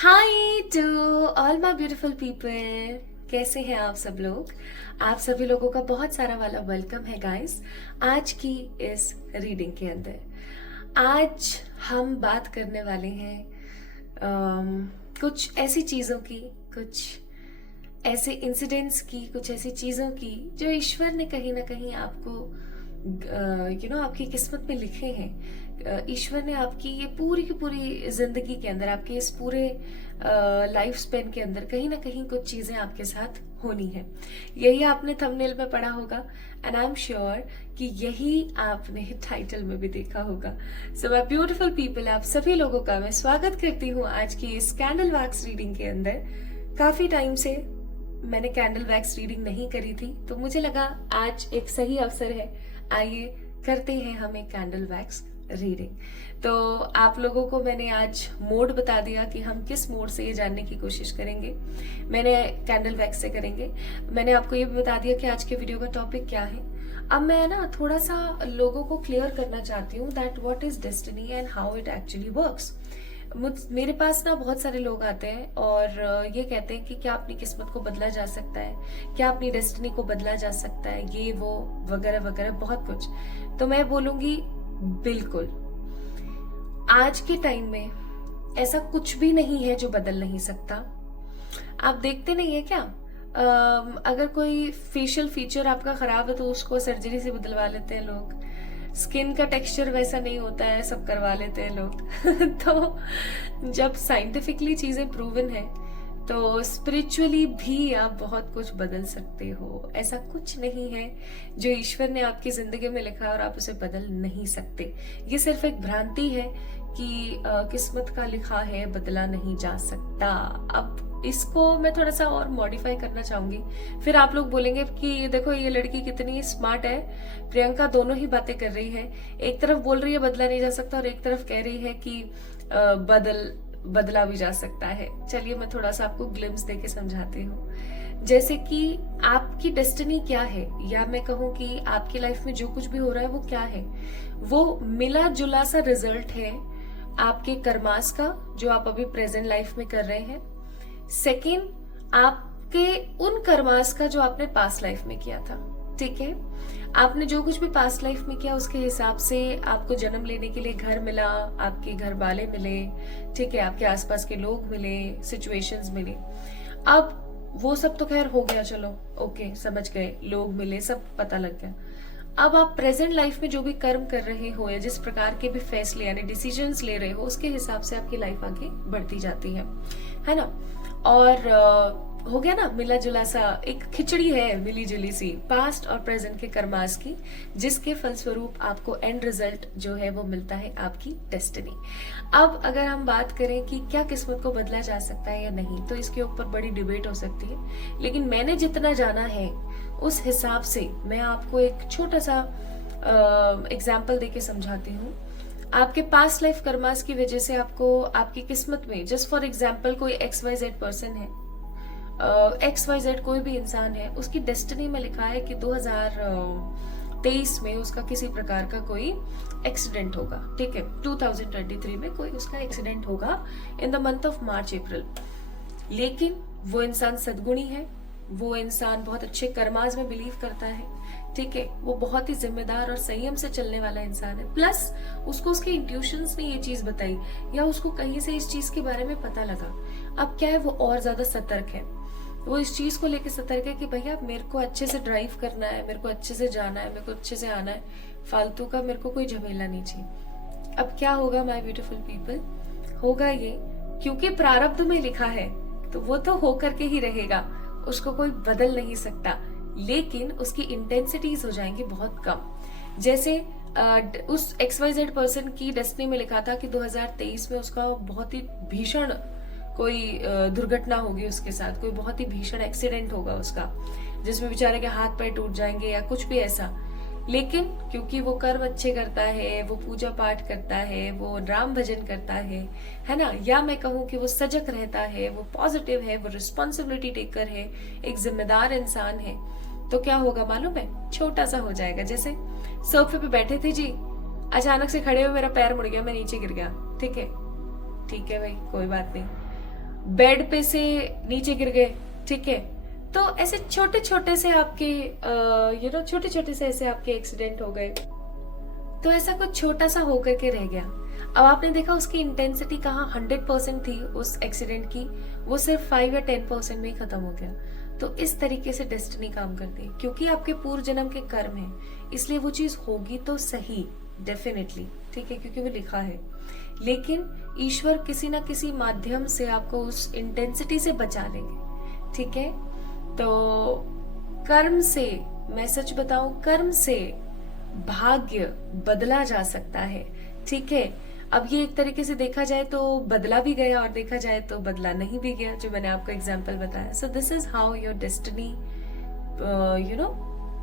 Hi to all my beautiful people. कैसे हैं आप सब लोग? आप सभी लोगों का बहुत सारा वाला वेलकम है गाइस आज की इस रीडिंग के अंदर। आज हम बात करने वाले हैं कुछ ऐसी चीज़ों की, कुछ ऐसे इंसिडेंट्स की, कुछ ऐसी चीज़ों की जो ईश्वर ने कहीं ना कहीं आपको आपकी किस्मत में लिखे हैं। ईश्वर ने आपकी ये पूरी की पूरी जिंदगी के अंदर, आपके इस पूरे लाइफ स्पेन के अंदर कहीं ना कहीं कुछ चीजें आपके साथ होनी है। यही आपने थंबनेल में पढ़ा होगा एंड आई एम श्योर कि यही आपने टाइटल में भी देखा होगा। सो माय ब्यूटीफुल पीपल, आप सभी लोगों का मैं स्वागत करती हूँ आज की इस कैंडल वैक्स रीडिंग के अंदर। काफी टाइम से मैंने कैंडल वैक्स रीडिंग नहीं करी थी, तो मुझे लगा आज एक सही अवसर है, आइए करते हैं हम एक कैंडल वैक्स रीडिंग। तो आप लोगों को मैंने आज मोड बता दिया कि हम किस मोड से ये जानने की कोशिश करेंगे, मैंने कैंडल वैक्स से करेंगे। मैंने आपको ये भी बता दिया कि आज के वीडियो का टॉपिक क्या है। अब मैं ना थोड़ा सा लोगों को क्लियर करना चाहती हूँ that what is destiny and how it actually works. मेरे पास ना बहुत सारे लोग आते हैं और ये कहते हैं कि क्या अपनी किस्मत को बदला जा सकता है, क्या अपनी डेस्टिनी को बदला जा सकता है, ये वो वगैरह वगैरह बहुत कुछ। तो मैं बोलूंगी बिल्कुल, आज के टाइम में ऐसा कुछ भी नहीं है जो बदल नहीं सकता। आप देखते नहीं है क्या, अगर कोई फेशियल फीचर आपका खराब है तो उसको सर्जरी से बदलवा लेते हैं लोग। स्किन का टेक्सचर वैसा नहीं होता है, सब करवा लेते हैं लोग। तो जब साइंटिफिकली चीजें प्रूवन है तो स्पिरिचुअली भी आप बहुत कुछ बदल सकते हो। ऐसा कुछ नहीं है जो ईश्वर ने आपकी जिंदगी में लिखा और आप उसे बदल नहीं सकते। ये सिर्फ एक भ्रांति है कि किस्मत का लिखा है बदला नहीं जा सकता। अब इसको मैं थोड़ा सा और मॉडिफाई करना चाहूंगी। फिर आप लोग बोलेंगे कि देखो ये लड़की कितनी स्मार्ट है, प्रियंका दोनों ही बातें कर रही है। एक तरफ बोल रही है बदला नहीं जा सकता और एक तरफ कह रही है कि बदला भी जा सकता है। चलिए मैं थोड़ा सा आपको ग्लिम्स देके समझाती हूँ। जैसे कि आपकी डेस्टिनी क्या है, या मैं कहूँ कि आपकी लाइफ में जो कुछ भी हो रहा है वो क्या है, वो मिला जुला सा रिजल्ट है आपके कर्मास का जो आप अभी प्रेजेंट लाइफ में कर रहे हैं। सेकेंड, आपके उन कर्मास का जो आपने पास्ट लाइफ में किया था। ठीक है, आपने जो कुछ भी पास्ट लाइफ में किया उसके हिसाब से आपको जन्म लेने के लिए घर मिला, आपके घर वाले मिले, ठीक है, आपके आसपास के लोग मिले, सिचुएशंस मिले। अब वो सब तो खैर हो गया, चलो ओके समझ गए, लोग मिले, सब पता लग गया। अब आप प्रेजेंट लाइफ में जो भी कर्म कर रहे हो या जिस प्रकार के भी फैसले यानी डिसीजंस ले रहे हो उसके हिसाब से आपकी लाइफ आगे बढ़ती जाती है ना। और हो गया ना मिला जुला सा, एक खिचड़ी है मिली जुली सी पास्ट और प्रेजेंट के कर्मास की, जिसके फलस्वरूप आपको एंड रिजल्ट जो है वो मिलता है आपकी डेस्टिनी। अब अगर हम बात करें कि क्या किस्मत को बदला जा सकता है या नहीं, तो इसके ऊपर बड़ी डिबेट हो सकती है, लेकिन मैंने जितना जाना है उस हिसाब से मैं आपको एक छोटा सा एग्जाम्पल देके समझाती हूँ। आपके पास्ट लाइफ कर्मास की वजह से आपको आपकी किस्मत में, जस्ट फॉर एग्जाम्पल कोई XYZ पर्सन है, XYZ कोई भी इंसान है, उसकी डेस्टिनी में लिखा है कि 2023 में उसका किसी प्रकार का कोई एक्सीडेंट होगा। ठीक है, 2023 में कोई उसका एक्सीडेंट होगा in the month of March April. लेकिन वो इंसान सद्गुणी है, वो इंसान बहुत अच्छे कर्माज में बिलीव करता है, ठीक है, वो बहुत ही जिम्मेदार और संयम से चलने वाला इंसान है। प्लस उसको उसके इंट्यूशंस ने ये चीज बताई या उसको कहीं से इस चीज के बारे में पता लगा। अब क्या है, वो और ज्यादा सतर्क है, वो इस चीज को लेकर सतर्क है कि भैया मेरे को अच्छे से ड्राइव करना है, मेरे को अच्छे से जाना है, मेरे को अच्छे से आना है, फालतू का मेरे को कोई झमेला नहीं चाहिए। अब क्या होगा माय ब्यूटीफुल पीपल, होगा ये क्योंकि प्रारब्ध में लिखा है तो वो तो होकर के ही रहेगा, उसको कोई बदल नहीं सकता, लेकिन उसकी इंटेंसिटीज हो जाएंगी बहुत कम। जैसे उस XYZ पर्सन की डेस्टिनी में लिखा था कि 2023 में उसका बहुत ही भीषण कोई दुर्घटना होगी उसके साथ, कोई बहुत ही भीषण एक्सीडेंट होगा उसका, जिसमें बेचारे के हाथ पैर टूट जाएंगे या कुछ भी ऐसा। लेकिन क्योंकि वो कर्म अच्छे करता है, वो पूजा पाठ करता है, वो राम भजन करता है ना, या मैं कहूँ कि वो सजग रहता है, वो पॉजिटिव है, वो रिस्पॉन्सिबिलिटी टेकर है, एक जिम्मेदार इंसान है, तो क्या होगा मालूम है, छोटा सा हो जाएगा। जैसे सोफे पे बैठे थे जी, अचानक से खड़े हुए मेरा पैर मुड़ गया, मैं नीचे गिर गया। ठीक है भाई, कोई बात नहीं, बेड पे से नीचे गिर गए, ठीक है। तो ऐसे छोटे छोटे से आपके छोटे छोटे से ऐसे आपके एक्सीडेंट हो गए, तो ऐसा कुछ छोटा सा होकर के रह गया। अब आपने देखा उसकी इंटेंसिटी कहाँ 100% थी उस एक्सीडेंट की, वो सिर्फ 5 या 10% में ही खत्म हो गया। तो इस तरीके से डेस्टिनी काम करती है, क्योंकि आपके पूर्व जन्म के कर्म है, इसलिए वो चीज होगी तो सही, डेफिनेटली, ठीक है, क्योंकि वो लिखा है। लेकिन ईश्वर किसी ना किसी माध्यम से आपको उस इंटेंसिटी से बचा लेंगे, ठीक है। तो कर्म से, मैं सच बताऊं, कर्म से भाग्य बदला जा सकता है, ठीक है। अब ये एक तरीके से देखा जाए तो बदला भी गया और देखा जाए तो बदला नहीं भी गया, जो मैंने आपको एग्जांपल बताया। So this is how your destiny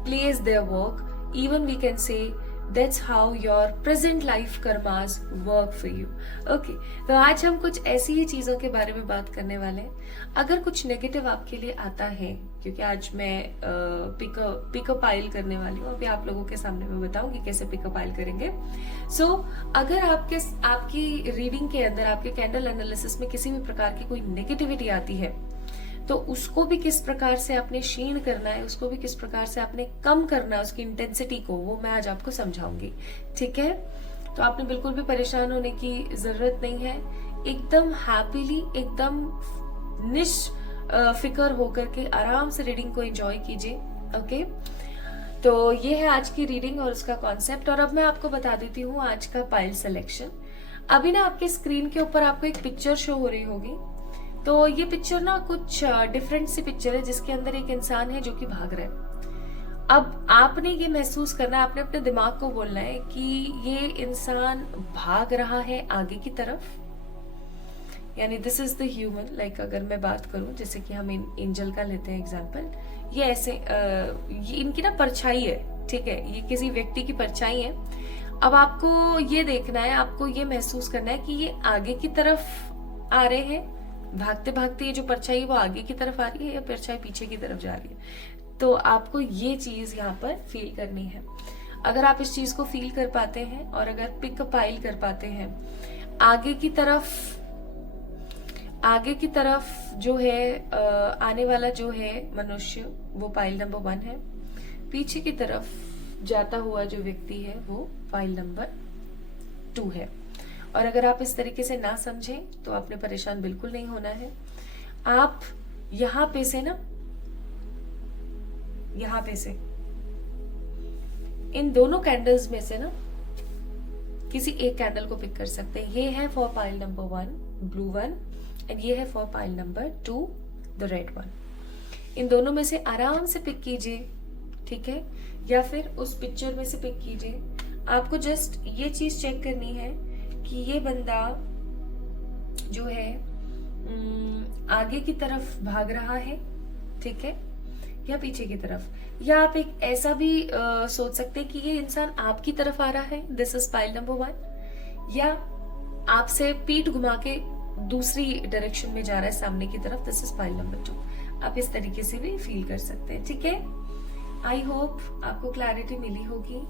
plays their work. Even we can say that's how your present life karmas work for you. Okay, तो आज हम कुछ ऐसी ही चीजों के बारे में बात करने वाले हैं। अगर कुछ नेगेटिव आपके लिए आता है, क्योंकि आज मैं पिकअप आइल करने वाली हूँ, अभी आप लोगों के सामने मैं बताऊंगी कैसे पिकअप आइल करेंगे। सो अगर आपकी रीडिंग के अंदर, आपके कैंडल एनालिसिस में किसी भी प्रकार की कोई नेगेटिविटी आती है, तो उसको भी किस प्रकार से आपने क्षीण करना है, उसको भी किस प्रकार से आपने कम करना है, उसकी इंटेंसिटी को, वो मैं आज आपको समझाऊंगी, ठीक है। तो आपने बिल्कुल भी परेशान होने की जरूरत नहीं है, एकदम हैप्पीली, एकदम फिकर होकर के आराम से रीडिंग को एंजॉय कीजिए। ओके, तो ये है आज की रीडिंग और उसका कॉन्सेप्ट। और अब मैं आपको बता देती हूँ आज का पाइल सिलेक्शन। अभी ना आपके स्क्रीन के ऊपर आपको एक पिक्चर शो हो रही होगी। तो ये पिक्चर ना कुछ डिफरेंट सी पिक्चर है, जिसके अंदर एक इंसान है जो कि भाग रहा है। अब आपने ये महसूस करना है, आपने अपने दिमाग को बोलना है कि ये इंसान भाग रहा है आगे की तरफ, यानी this is the human. Like अगर मैं बात करूं, जैसे कि हम एंजल का लेते हैं एग्जांपल, ये ऐसे ये इनकी ना परछाई है, ठीक है, ये किसी व्यक्ति की परछाई है। अब आपको ये देखना है, आपको ये महसूस करना है कि ये आगे की तरफ आ रहे हैं, भागते भागते ये जो परछाई है वो आगे की तरफ आ रही है या परछाई पीछे की तरफ जा रही है। तो आपको ये चीज यहाँ पर फील करनी है। अगर आप इस चीज को फील कर पाते हैं और अगर पिकअप आइल कर पाते हैं, आगे की तरफ जो है आने वाला जो है मनुष्य, वो पाइल नंबर 1 है। पीछे की तरफ जाता हुआ जो व्यक्ति है वो पाइल नंबर 2 है। और अगर आप इस तरीके से ना समझें तो आपने परेशान बिल्कुल नहीं होना है। आप यहां पे से ना, यहां पे से इन दोनों कैंडल्स में से ना किसी एक कैंडल को पिक कर सकते हैं। ये है for pile number 1 blue 1 and ये है for pile number 2 the red 1। इन दोनों में से आराम से पिक कीजिए, ठीक है, या फिर उस पिक्चर में से पिक कीजिए। आपको जस्ट ये चीज चेक करनी है कि ये बंदा जो है आगे की तरफ भाग रहा है, ठीक है, या पीछे की तरफ। या आप एक ऐसा भी सोच सकते हैं कि ये इंसान आपकी तरफ आ रहा है, दिस इज पाइल नंबर 1, या आपसे पीठ घुमा के दूसरी डायरेक्शन में जा रहा है सामने की तरफ, दिस इज पाइल नंबर 2। आप इस तरीके से भी फील कर सकते हैं, ठीक है। आई होप आपको क्लैरिटी मिली होगी,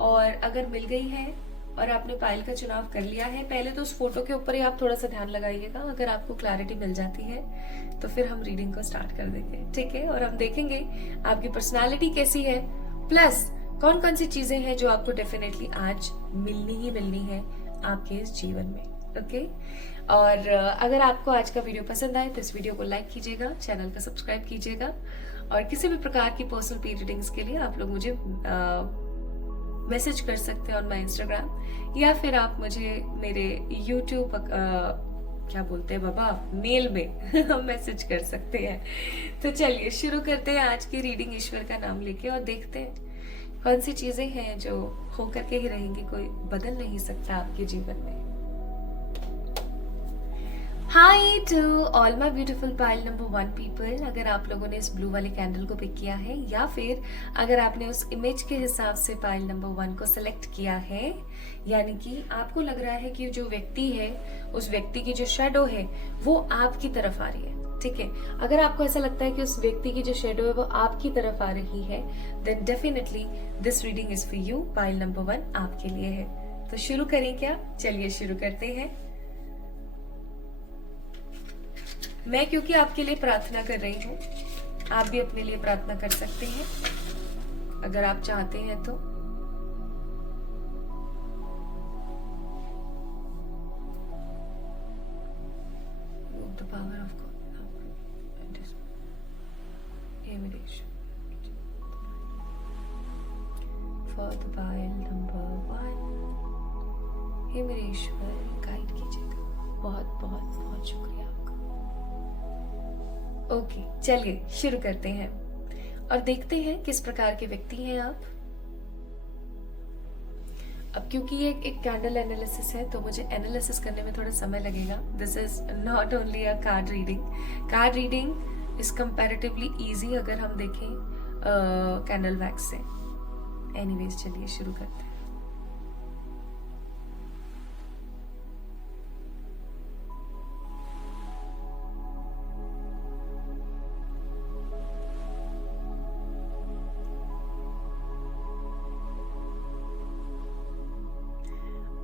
और अगर मिल गई है और आपने पाइल का चुनाव कर लिया है, पहले तो उस फोटो के ऊपर ही आप थोड़ा सा ध्यान लगाइएगा। अगर आपको क्लैरिटी मिल जाती है तो फिर हम रीडिंग को स्टार्ट कर देंगे, ठीक है। और हम देखेंगे आपकी पर्सनालिटी कैसी है, प्लस कौन कौन सी चीजें हैं जो आपको डेफिनेटली आज मिलनी है आपके इस जीवन में, ओके। और अगर आपको आज का वीडियो पसंद आए तो इस वीडियो को लाइक कीजिएगा, चैनल को सब्सक्राइब कीजिएगा, और किसी भी प्रकार की पर्सनल पी रीडिंग्स के लिए आप लोग मुझे मैसेज कर सकते हैं ऑन माई इंस्टाग्राम, या फिर आप मुझे मेरे यूट्यूब क्या बोलते हैं बाबा, मेल में मैसेज कर सकते हैं। तो चलिए शुरू करते हैं आज की रीडिंग ईश्वर का नाम लेके, और देखते हैं कौन सी चीजें हैं जो होकर के ही रहेंगी, कोई बदल नहीं सकता आपके जीवन में। Hi to all my beautiful pile number 1 people. अगर आप लोगों ने इस ब्लू वाली कैंडल को पिक किया है, या फिर अगर आपने उस इमेज के हिसाब से पाइल नंबर 1 को सिलेक्ट किया है, यानी कि आपको लग रहा है कि जो व्यक्ति है, उस व्यक्ति की जो शेडो है वो आपकी तरफ आ रही है, ठीक है। अगर आपको ऐसा लगता है कि उस व्यक्ति की जो शेडो है वो आपकी तरफ आ रही है, then definitely this reading is for you. Pile number 1 आपके लिए है। तो शुरू करें क्या? चलिए शुरू करते हैं। मैं क्योंकि आपके लिए प्रार्थना कर रही हूँ, आप भी अपने लिए प्रार्थना कर सकते हैं अगर आप चाहते हैं तो। The power of God. हे मेरे ईश्वर, for the pile number 1, हे मेरे ईश्वर गाइड कीजिएगा। बहुत बहुत बहुत शुक्रिया आपका। ओके, चलिए शुरू करते हैं और देखते हैं किस प्रकार के व्यक्ति हैं आप। अब क्योंकि ये एक कैंडल एनालिसिस है तो मुझे एनालिसिस करने में थोड़ा समय लगेगा। This is not only a card reading. Card reading is comparatively easy अगर हम देखें कैंडल वैक्स से। एनीवेज, चलिए शुरू करते हैं।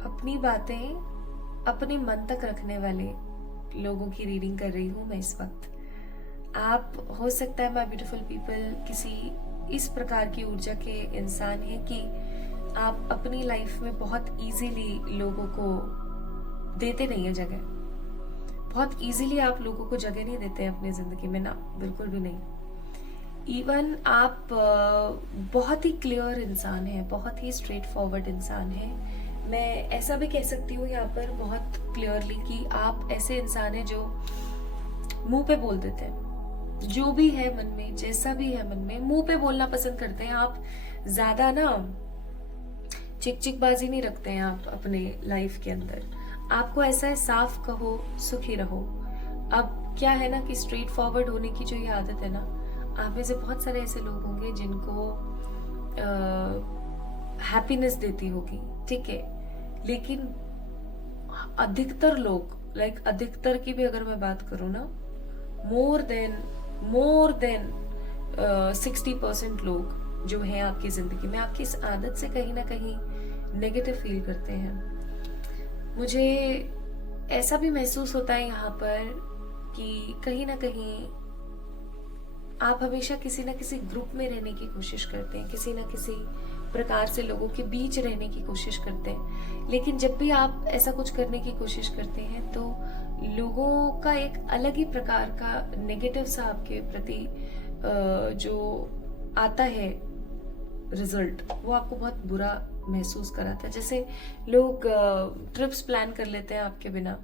अपनी बातें अपने मन तक रखने वाले लोगों की रीडिंग कर रही हूँ मैं इस वक्त। आप हो सकता है माय ब्यूटीफुल पीपल किसी इस प्रकार की ऊर्जा के इंसान हैं कि आप अपनी लाइफ में बहुत इजीली लोगों को देते नहीं है जगह। बहुत इजीली आप लोगों को जगह नहीं देते हैं अपनी जिंदगी में, ना बिल्कुल भी नहीं। इवन आप बहुत ही क्लियर इंसान हैं, बहुत ही स्ट्रेट फॉरवर्ड इंसान हैं। मैं ऐसा भी कह सकती हूँ यहाँ पर बहुत क्लियरली कि आप ऐसे इंसान हैं जो मुंह पे बोल देते हैं जो भी है मन में, जैसा भी है मन में मुंह पे बोलना पसंद करते हैं। आप ज्यादा ना चिकचिकबाजी नहीं रखते हैं आप अपने लाइफ के अंदर। आपको ऐसा है साफ कहो सुखी रहो। अब क्या है ना कि स्ट्रेट फॉरवर्ड होने की जो ये आदत है ना, आप में से बहुत सारे ऐसे लोग होंगे जिनको हैप्पीनेस देती होगी, ठीक है, लेकिन अधिकतर लोग, लाइक अधिकतर की भी अगर मैं बात करूं ना, मोर देन 60% लोग जो हैं आपकी जिंदगी में आपकी इस आदत से कहीं ना कहीं नेगेटिव फील करते हैं। मुझे ऐसा भी महसूस होता है यहाँ पर कि कहीं ना कहीं आप हमेशा किसी ना किसी ग्रुप में रहने की कोशिश करते हैं, किसी ना किसी प्रकार से लोगों के बीच रहने की कोशिश करते हैं। लेकिन जब भी आप ऐसा कुछ करने की कोशिश करते हैं तो लोगों का एक अलग ही प्रकार का नेगेटिव सा आपके प्रति जो आता है रिजल्ट, वो आपको बहुत बुरा महसूस कराता है। जैसे लोग ट्रिप्स प्लान कर लेते हैं आपके बिना,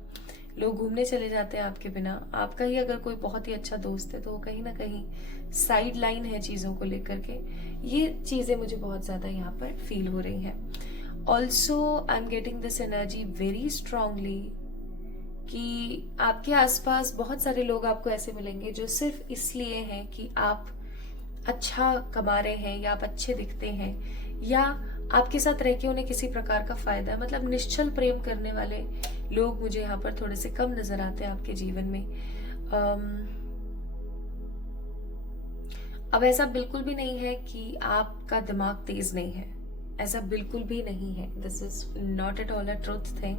लोग घूमने चले जाते हैं आपके बिना। आपका ही अगर कोई बहुत ही अच्छा दोस्त है तो वो कहीं ना कहीं साइड लाइन है चीजों को लेकर के। ये चीजें मुझे बहुत ज्यादा यहाँ पर फील हो रही हैं। Also I am getting this energy very strongly कि आपके आसपास बहुत सारे लोग आपको ऐसे मिलेंगे जो सिर्फ इसलिए हैं कि आप अच्छा कमा रहे हैं या आप अच्छे दिखते हैं या आपके साथ रह के उन्हें किसी प्रकार का फायदा है। मतलब निश्चल प्रेम करने वाले लोग मुझे यहाँ पर थोड़े से कम नजर आते हैं आपके जीवन में। अब ऐसा बिल्कुल भी नहीं है कि आपका दिमाग तेज नहीं है, ऐसा बिल्कुल भी नहीं है। This is not at all a truth thing.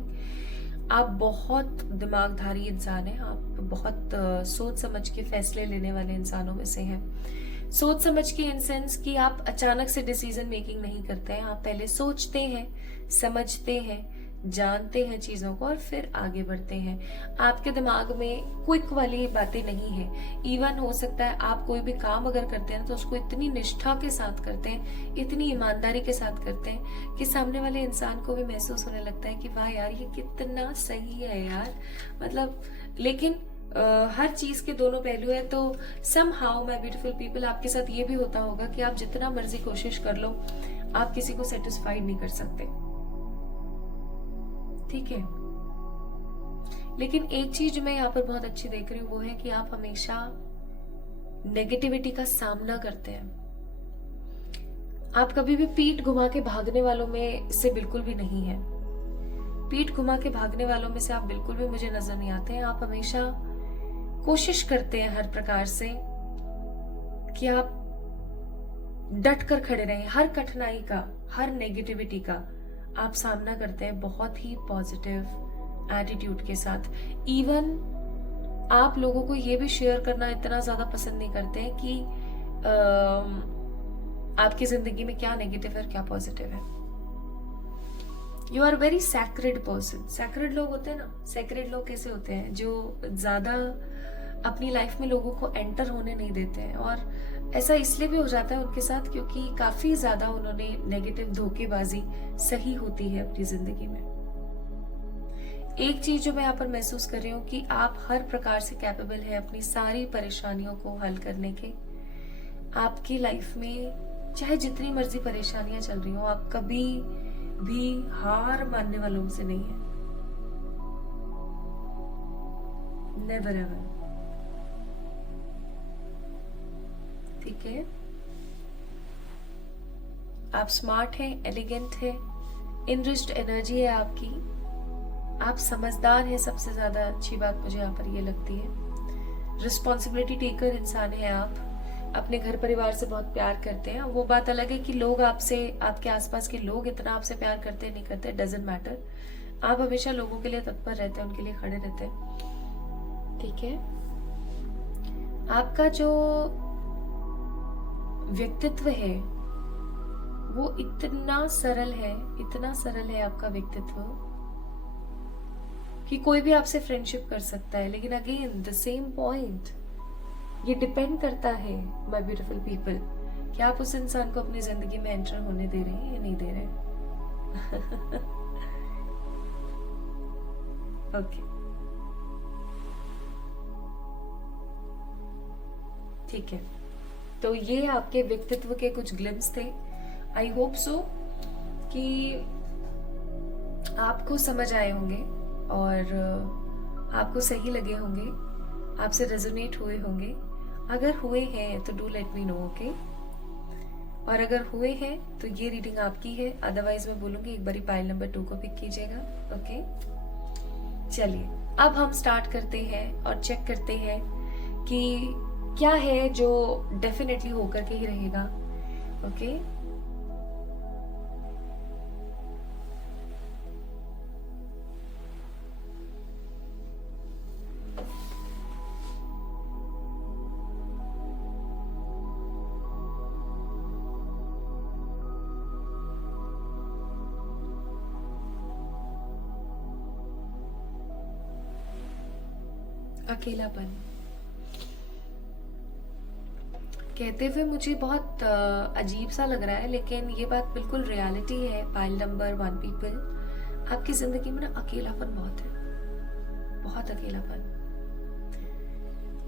आप बहुत दिमागधारी इंसान हैं, आप बहुत सोच समझ के फैसले लेने वाले इंसानों में से हैं। सोच समझ के इन सेंस कि आप अचानक से डिसीजन मेकिंग नहीं करते हैं, आप पहले सोचते हैं, समझते हैं, जानते हैं चीजों को और फिर आगे बढ़ते हैं। आपके दिमाग में क्विक वाली बातें नहीं है। इवन हो सकता है आप कोई भी काम अगर करते हैं तो उसको इतनी निष्ठा के साथ करते हैं, इतनी ईमानदारी के साथ करते हैं कि सामने वाले इंसान को भी महसूस होने लगता है कि वाह यार ये कितना सही है यार। मतलब लेकिन हर चीज के दोनों पहलू है। तो somehow my beautiful people आपके साथ ये भी होता होगा कि आप जितना मर्जी कोशिश कर लो आप किसी को सेटिस्फाइड नहीं कर सकते, ठीक है। लेकिन एक चीज जो मैं यहाँ पर बहुत अच्छी देख रही हूँ वो है कि आप हमेशा नेगेटिविटी का सामना करते हैं। आप कभी भी पीठ घुमा के भागने वालों में से बिल्कुल भी नहीं है। पीठ घुमा के भागने वालों में से आप बिल्कुल भी मुझे नजर नहीं आते हैं। आप हमेशा कोशिश करते हैं हर प्रकार से कि आप डट कर खड़े रहें। हर कठिनाई का, हर नेगेटिविटी का आप सामना करते हैं बहुत ही पॉजिटिव एटीट्यूड के साथ। इवन आप लोगों को ये भी शेयर करना इतना ज्यादा पसंद नहीं करते हैं कि आपकी जिंदगी में क्या नेगेटिव है और क्या पॉजिटिव है। You are very sacred person. Sacred लोग होते हैं ना, सैक्रेड लोग कैसे होते हैं, जो ज्यादा अपनी लाइफ में लोगों को एंटर होने नहीं देते हैं। और ऐसा इसलिए भी हो जाता है उनके साथ क्योंकि काफी ज्यादा उन्होंने नेगेटिव धोखेबाजी सही होती है अपनी जिंदगी में। एक चीज जो मैं यहाँ पर महसूस कर रही हूँ कि आप हर प्रकार से कैपेबल है अपनी सारी परेशानियों को हल करने के। आपकी लाइफ में चाहे जितनी मर्जी परेशानियां चल रही हो, आप कभी भी हार मानने वालों से नहीं है। Never ever. ठीक है, आप स्मार्ट हैं, एलिगेंट है, इनरिच्ड एनर्जी है आपकी, आप समझदार हैं। सबसे ज्यादा अच्छी बात मुझे यहाँ पर ये लगती है, रिस्पॉन्सिबिलिटी टेकर इंसान है आप, अपने घर परिवार से बहुत प्यार करते हैं। वो बात अलग है कि लोग आपसे, आपके आसपास के लोग इतना आपसे प्यार करते नहीं करते, डजंट मैटर। आप हमेशा लोगों के लिए तत्पर रहते हैं, उनके लिए खड़े रहते हैं। ठीक है, आपका जो व्यक्तित्व है वो इतना सरल है, इतना सरल है आपका व्यक्तित्व कि कोई भी आपसे फ्रेंडशिप कर सकता है। लेकिन अगेन द सेम पॉइंट, ये डिपेंड करता है माय ब्यूटीफुल पीपल कि आप उस इंसान को अपनी जिंदगी में एंटर होने दे रहे हैं या नहीं दे रहे हैं। ओके, ठीक है, तो ये आपके व्यक्तित्व के कुछ ग्लिम्स थे। आई होप सो कि आपको समझ आए होंगे और आपको सही लगे होंगे, आपसे रेजोनेट हुए होंगे। अगर हुए हैं तो do let me know, okay. और अगर हुए हैं तो ये रीडिंग आपकी है, अदरवाइज मैं बोलूंगी एक बारी पाइल नंबर 2 को पिक कीजिएगा। ओके, चलिए अब हम स्टार्ट करते हैं और चेक करते हैं कि क्या है जो डेफिनेटली होकर के ही रहेगा। ओके, अकेलापन कहते हुए मुझे बहुत अजीब सा लग रहा है, लेकिन ये बात बिल्कुल रियलिटी है। पाइल नंबर 1 पीपल, आपकी जिंदगी में ना अकेलापन बहुत है, बहुत अकेलापन।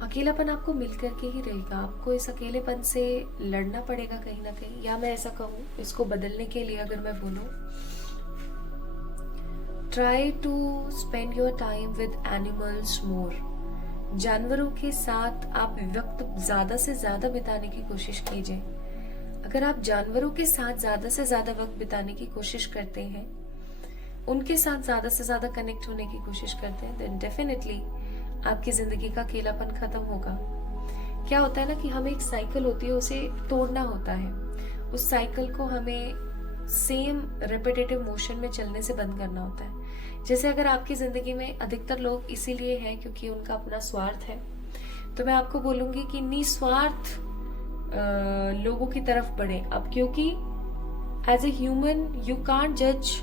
अकेलापन आपको मिल करके ही रहेगा। आपको इस अकेलेपन से लड़ना पड़ेगा कहीं ना कहीं, या मैं ऐसा कहूँ इसको बदलने के लिए अगर मैं बोलूँ, try to spend your time with animals more. जानवरों के साथ आप वक्त ज्यादा से ज्यादा बिताने की कोशिश कीजिए। अगर आप जानवरों के साथ ज्यादा से ज्यादा वक्त बिताने की कोशिश करते हैं, उनके साथ ज्यादा से ज्यादा कनेक्ट होने की कोशिश करते हैं, देन डेफिनेटली आपकी जिंदगी का अकेलापन खत्म होगा। क्या होता है ना कि हमें एक साइकिल होती है, उसे तोड़ना होता है। उस साइकिल को हमें सेम रेपिटेटिव मोशन में चलने से बंद करना होता है। जैसे अगर आपकी जिंदगी में अधिकतर लोग इसीलिए हैं क्योंकि उनका अपना स्वार्थ है, तो मैं आपको बोलूंगी कि निस्वार्थ लोगों की तरफ बढ़े अब, क्योंकि as a human you can't जज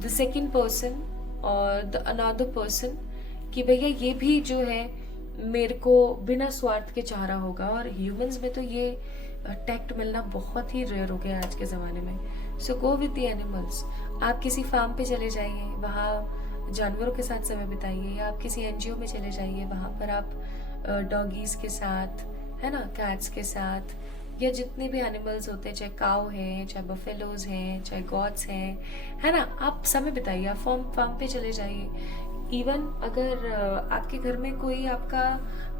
द सेकेंड पर्सन और द अनदर पर्सन कि भैया ये भी जो है मेरे को बिना स्वार्थ के चाह रहा होगा। और ह्यूमंस में तो ये टैक्ट मिलना बहुत ही रेयर हो गया आज के ज़माने में। सो गो विद द एनिमल्स। आप किसी फार्म पे चले जाइए, वहाँ जानवरों के साथ समय बिताइए, या आप किसी एनजीओ में चले जाइए, वहाँ पर आप डॉगीज के साथ, है ना, कैट्स के साथ, या जितने भी एनिमल्स होते हैं, चाहे काऊ हैं, चाहे बफेलोज हैं, चाहे गॉड्स हैं, है ना, आप समय बिताइए। आप फार्म पे चले जाइए। इवन अगर आपके घर में कोई आपका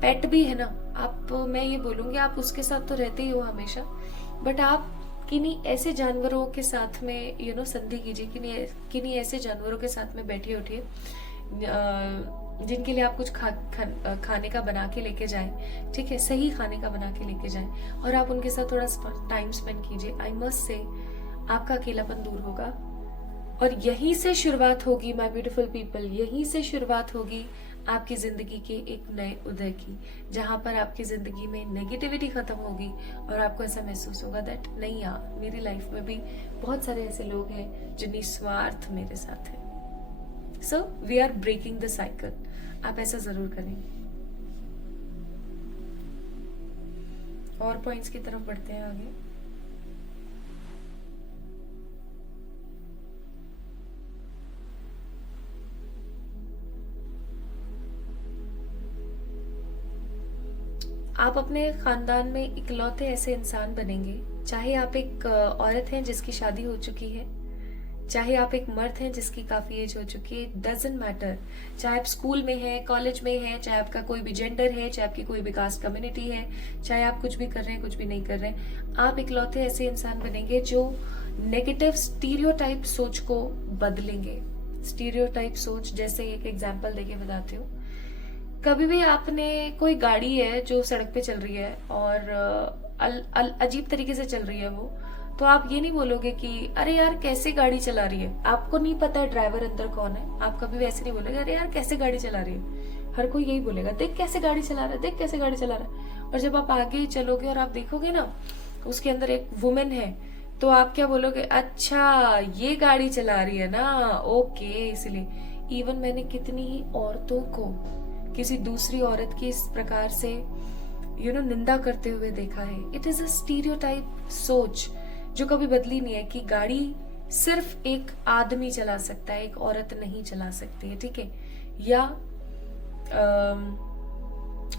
पेट भी है ना, आप, मैं ये बोलूँगी आप उसके साथ तो रहते ही हो हमेशा, बट आप किन्हीं ऐसे जानवरों के साथ में संधि कीजिए, किन्हीं ऐसे जानवरों के साथ में बैठिए उठिए जिनके लिए आप कुछ खाने का बना के लेके जाएं। ठीक है, सही खाने का बना के लेके जाएं और आप उनके साथ थोड़ा टाइम स्पेंड कीजिए। आई मस्ट से आपका अकेलापन दूर होगा। और यहीं से शुरुआत होगी माय ब्यूटीफुल पीपल, यहीं से शुरुआत होगी आपकी जिंदगी के एक नए उदय की, जहां पर आपकी जिंदगी में नेगेटिविटी खत्म होगी और आपको ऐसा महसूस होगा दैट नहीं यार, मेरी लाइफ में भी बहुत सारे ऐसे लोग हैं जो निस्वार्थ मेरे साथ हैं। So we are breaking the cycle. आप ऐसा जरूर करें। और पॉइंट्स की तरफ बढ़ते हैं आगे। आप अपने खानदान में इकलौते ऐसे इंसान बनेंगे, चाहे आप एक औरत हैं जिसकी शादी हो चुकी है, चाहे आप एक मर्द हैं जिसकी काफी एज हो चुकी है, डजंट मैटर। चाहे आप स्कूल में हैं, कॉलेज में हैं, चाहे आपका कोई भी जेंडर है, चाहे आपकी कोई भी कास्ट कम्युनिटी है, चाहे आप कुछ भी कर रहे हैं कुछ भी नहीं कर रहे हैं, आप इकलौते ऐसे इंसान बनेंगे जो नेगेटिव स्टीरियोटाइप सोच को बदलेंगे। स्टीरियोटाइप सोच, जैसे एक एग्जाम्पल देके बताती हूँ। कभी भी आपने, कोई गाड़ी है जो सड़क पे चल रही है और अजीब तरीके से चल रही है वो, तो आप ये नहीं बोलोगे कि अरे यार कैसे गाड़ी चला रही है। आपको नहीं पता है ड्राइवर अंदर कौन है, आप कभी वैसे नहीं बोलोगे अरे यार कैसे गाड़ी चला रही है। हर कोई यही बोलेगा, देख कैसे गाड़ी चला रहा है, देख कैसे गाड़ी चला रहा है। और जब आप आगे चलोगे और आप देखोगे ना उसके अंदर एक वुमेन है, तो आप क्या बोलोगे, अच्छा ये गाड़ी चला रही है ना, ओके। इसलिए इवन मैंने कितनी ही औरतों को किसी दूसरी औरत की इस प्रकार से निंदा करते हुए देखा है। इट इज अ स्टीरियोटाइप सोच जो कभी बदली नहीं है कि गाड़ी सिर्फ एक आदमी चला सकता है, एक औरत नहीं चला सकती है, ठीक है। या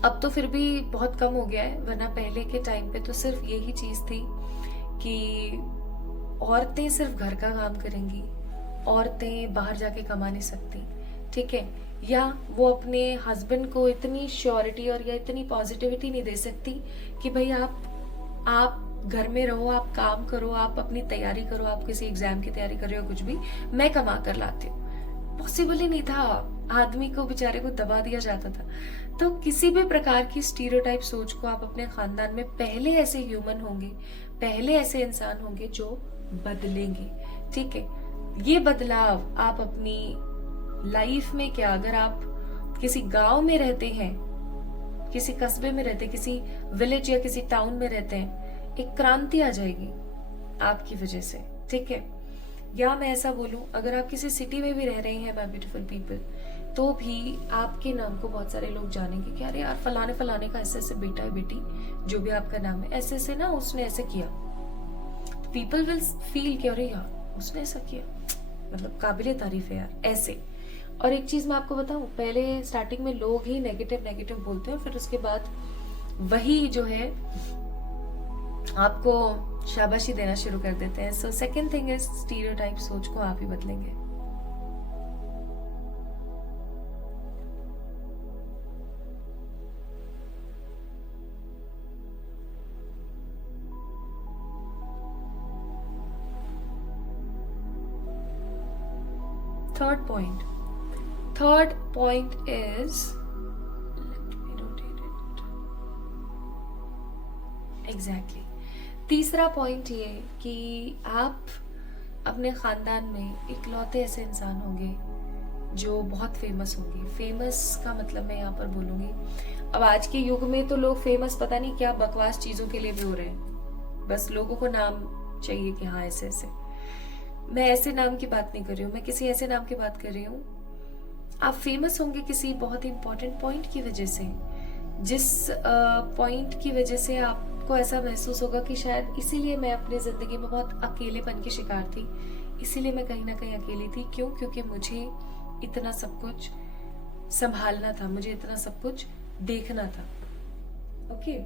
अब तो फिर भी बहुत कम हो गया है, वरना पहले के टाइम पे तो सिर्फ यही चीज थी कि औरतें सिर्फ घर का काम करेंगी, औरतें बाहर जाके कमा नहीं सकती, ठीक है। या वो अपने हस्बैंड को इतनी श्योरिटी और या इतनी पॉजिटिविटी नहीं दे सकती कि भाई आप घर में रहो, आप काम करो, आप अपनी तैयारी करो, आप किसी एग्जाम की तैयारी कर रहे हो, कुछ भी, मैं कमा कर लाती हूँ। पॉसिबल ही नहीं था, आदमी को बेचारे को दबा दिया जाता था। तो किसी भी प्रकार की स्टीरियोटाइप सोच को आप अपने खानदान में पहले ऐसे ह्यूमन होंगे, पहले ऐसे इंसान होंगे जो बदलेंगे, ठीक है। ये बदलाव आप अपनी लाइफ में, क्या अगर आप किसी गांव में रहते हैं, किसी कस्बे में रहते हैं, किसी विलेज या किसी टाउन में रहते हैं, एक क्रांति आ जाएगी आपकी वजह से, ठीक है। या मैं ऐसा बोलूं, अगर आप किसी सिटी में भी रह रहे हैं माय ब्यूटीफुल पीपल, तो भी आपके नाम को बहुत सारे लोग जानेंगे कि अरे यार फलाने फलाने का ऐसे ऐसे बेटा है, बेटी, जो भी आपका नाम है, ऐसे ऐसे ना उसने ऐसे किया। पीपल विल फील कि अरे यार उसने ऐसा किया, मतलब काबिले तारीफ है यार, ऐसे। और एक चीज मैं आपको बताऊं, पहले स्टार्टिंग में लोग ही नेगेटिव नेगेटिव बोलते हैं, फिर उसके बाद वही जो है आपको शाबाशी देना शुरू कर देते हैं। So second thing is stereotype सोच को आप ही बदलेंगे। Third point is, let me rotate it. Exactly. तीसरा पॉइंट ये कि आप अपने खानदान में इकलौते ऐसे इंसान होंगे जो बहुत फेमस होंगे। फेमस का मतलब मैं यहाँ पर बोलूंगी, अब आज के युग में तो लोग फेमस पता नहीं क्या बकवास चीजों के लिए भी हो रहे हैं, बस लोगों को नाम चाहिए कि हाँ ऐसे ऐसे। मैं ऐसे नाम की बात नहीं कर रही हूँ, मैं किसी ऐसे नाम की बात कर रही हूँ। आप फेमस होंगे किसी बहुत ही इंपॉर्टेंट पॉइंट की वजह से, जिस पॉइंट की वजह से आपको ऐसा महसूस होगा कि शायद इसीलिए मैं अपनी जिंदगी में बहुत अकेलेपन की शिकार थी, इसीलिए मैं कहीं ना कहीं अकेली थी। क्यों? क्योंकि मुझे इतना सब कुछ संभालना था, मुझे इतना सब कुछ देखना था। Okay,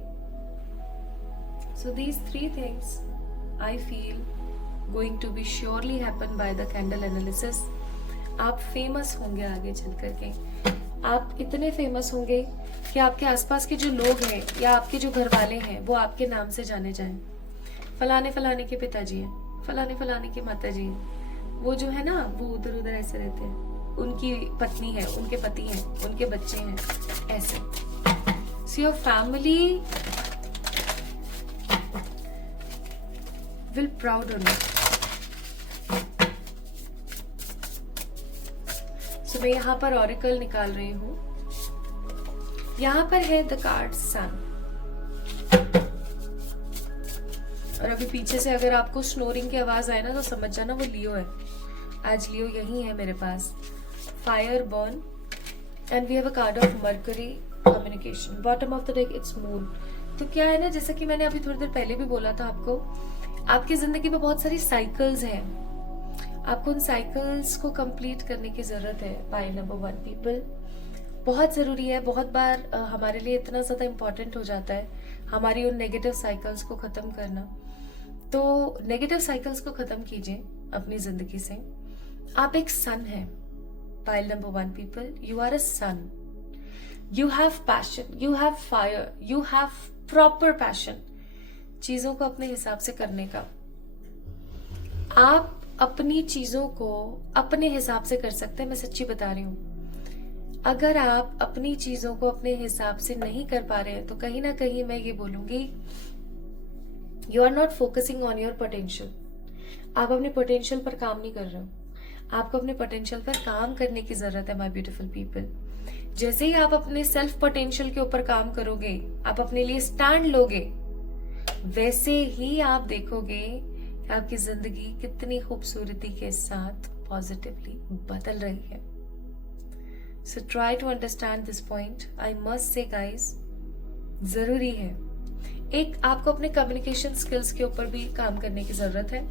so these 3 things I feel going to be surely happen by the candle analysis। आप फेमस होंगे आगे चल करके, आप इतने फेमस होंगे कि आपके आसपास के जो लोग हैं या आपके जो घर वाले हैं वो आपके नाम से जाने जाएं। फलाने फलाने के पिताजी हैं, फलाने फलाने की माता जी हैं, वो जो है ना वो उधर उधर ऐसे रहते हैं, उनकी पत्नी है, उनके पति हैं, उनके बच्चे हैं, ऐसे। So your family will proud on you। सो मैं यहाँ पर ऑरिकल निकाल रही हूँ यहाँ पर है द कार्ड सन। और अभी पीछे से अगर आपको स्नोरिंग की आवाज आए ना तो समझ जाना वो लियो है। आज लियो यही है मेरे पास। Fire burn and we have a card of Mercury communication. Bottom of the deck it's moon. तो क्या है ना, जैसा कि मैंने अभी थोड़ी देर पहले भी बोला था आपको, आपकी जिंदगी में बहुत सारी साइकिल्स हैं, आपको उन साइकिल्स को कंप्लीट करने की जरूरत है। पाइल नंबर 1 पीपल, बहुत जरूरी है। बहुत बार हमारे लिए इतना ज्यादा इम्पोर्टेंट हो जाता है हमारी उन नेगेटिव साइकिल्स को खत्म करना। तो नेगेटिव साइकिल्स को खत्म कीजिए अपनी जिंदगी से। आप एक सन है। Pile number 1 people, you are a sun. You have passion, you have fire, you have proper passion चीजों को अपने हिसाब से करने का। आप अपनी चीजों को अपने हिसाब से कर सकते हैं, मैं सच्ची बता रही हूं। अगर आप अपनी चीजों को अपने हिसाब से नहीं कर पा रहे हैं तो कहीं ना कहीं मैं ये बोलूंगी, you are not focusing on your potential. आप अपने पोटेंशियल पर काम नहीं कर रहे हो। आपको अपने पोटेंशियल पर काम करने की जरूरत है माय ब्यूटीफुल पीपल। जैसे ही आप अपने सेल्फ पोटेंशियल के ऊपर काम करोगे, आप अपने लिए स्टैंड लोगे, वैसे ही आप देखोगे कि आपकी जिंदगी कितनी खूबसूरती के साथ पॉजिटिवली बदल रही है। So try to understand this point. I must say guys, जरूरी है। एक आपको अपने कम्युनिकेशन स्किल्स के ऊपर भी काम करने की जरूरत है।